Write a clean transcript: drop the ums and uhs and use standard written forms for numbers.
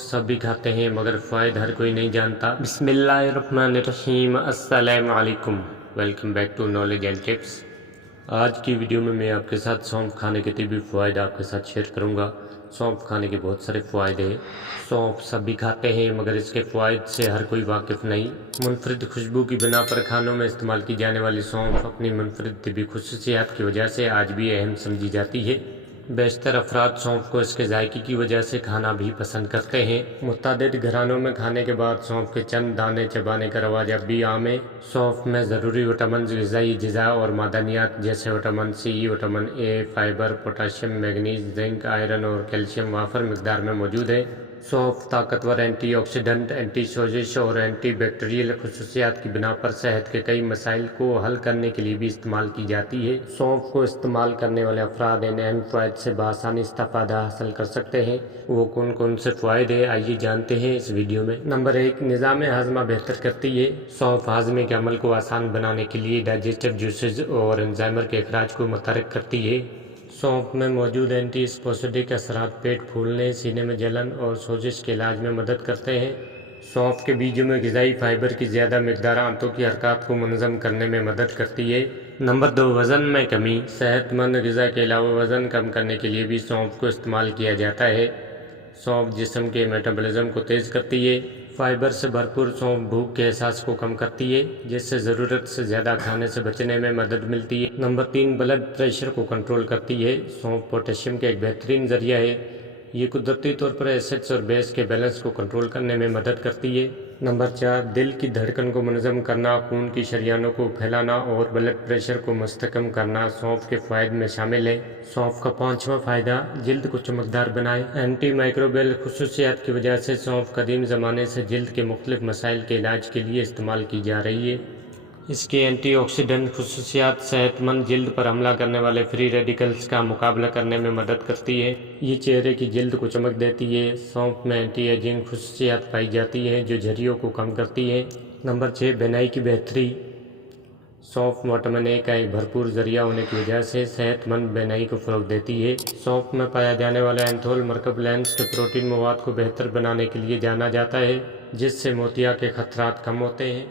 سب بھی کھاتے ہیں مگر فوائد ہر کوئی نہیں جانتا۔ بسم اللہ الرحمن الرحیم، السلام علیکم، welcome back to knowledge and tips. آج کی ویڈیو میں آپ کے ساتھ سونف کھانے کے طبی فوائد آپ کے ساتھ شیئر کروں گا۔ سونف کھانے کے بہت سارے فوائد ہیں۔ سونف سب بھی کھاتے ہیں مگر اس کے فوائد سے ہر کوئی واقف نہیں۔ منفرد خوشبو کی بنا پر کھانوں میں استعمال کی جانے والی سونف اپنی منفرد طبی خصوصیات کی وجہ سے آج بھی اہم سمجھی جاتی ہے۔ بیشتر افراد سونف کو اس کے ذائقے کی وجہ سے کھانا بھی پسند کرتے ہیں۔ متعدد گھرانوں میں کھانے کے بعد سونف کے چند دانے چبانے کا رواج اب بھی عام ہے۔ سونف میں ضروری وٹامنز، غذائی اجزاء اور معدنیات جیسے vitamin C, vitamin A, fibre, potassium, manganese, zinc, iron اور کیلشیم وافر مقدار میں موجود ہے۔ سونف طاقتور اینٹی آکسیڈنٹ، اینٹی سوزش اور اینٹی بیکٹیریل خصوصیات کی بنا پر صحت کے کئی مسائل کو حل کرنے کے لیے بھی استعمال کی جاتی ہے۔ سونف کو استعمال کرنے والے افراد ان اہم فوائد سے بآسانی استفادہ حاصل کر سکتے ہیں۔ وہ کون کون سے فوائد ہیں آئیے جانتے ہیں اس ویڈیو میں۔ نمبر 1، نظام ہاضمہ بہتر کرتی ہے۔ سونف ہاضمے کے عمل کو آسان بنانے کے لیے ڈائجسٹو جوسز اور انزائمر کے اخراج کو متحرک کرتی ہے۔ سونف میں موجود اینٹی اسپوسیڈک اثرات پیٹ پھولنے، سینے میں جلن اور سوزش کے علاج میں مدد کرتے ہیں۔ سونف کے بیجوں میں غذائی فائبر کی زیادہ مقدار آنتوں کی حرکات کو منظم کرنے میں مدد کرتی ہے۔ نمبر 2، وزن میں کمی۔ صحت مند غذا کے علاوہ وزن کم کرنے کے لیے بھی سونف کو استعمال کیا جاتا ہے۔ سونف جسم کے میٹابولزم کو تیز کرتی ہے۔ فائبر سے بھرپور سونف بھوک کے احساس کو کم کرتی ہے، جس سے ضرورت سے زیادہ کھانے سے بچنے میں مدد ملتی ہے۔ نمبر 3، بلڈ پریشر کو کنٹرول کرتی ہے۔ سونف پوٹاشیم کا ایک بہترین ذریعہ ہے۔ یہ قدرتی طور پر ایسڈز اور بیس کے بیلنس کو کنٹرول کرنے میں مدد کرتی ہے۔ نمبر 4، دل کی دھڑکن کو منظم کرنا، خون کی شریانوں کو پھیلانا اور بلڈ پریشر کو مستحکم کرنا سونف کے فوائد میں شامل ہے۔ سونف کا 5واں فائدہ، جلد کو چمکدار بنائے۔ اینٹی مائکروبیل خصوصیات کی وجہ سے سونف قدیم زمانے سے جلد کے مختلف مسائل کے علاج کے لیے استعمال کی جا رہی ہے۔ اس کے اینٹی آکسیڈنٹ خصوصیات صحت مند جلد پر حملہ کرنے والے فری ریڈیکلز کا مقابلہ کرنے میں مدد کرتی ہے۔ یہ چہرے کی جلد کو چمک دیتی ہے۔ سونف میں اینٹی ایجنگ خصوصیات پائی جاتی ہیں جو جھریوں کو کم کرتی ہیں۔ نمبر 6، بینائی کی بہتری۔ سونف وٹامن اے کا ایک بھرپور ذریعہ ہونے کی وجہ سے صحت مند بینائی کو فروغ دیتی ہے۔ سونف میں پایا جانے والا اینتھول مرکب لینس کے پروٹین مواد کو بہتر بنانے کے لیے جانا جاتا ہے، جس سے موتیا کے خطرات کم ہوتے ہیں۔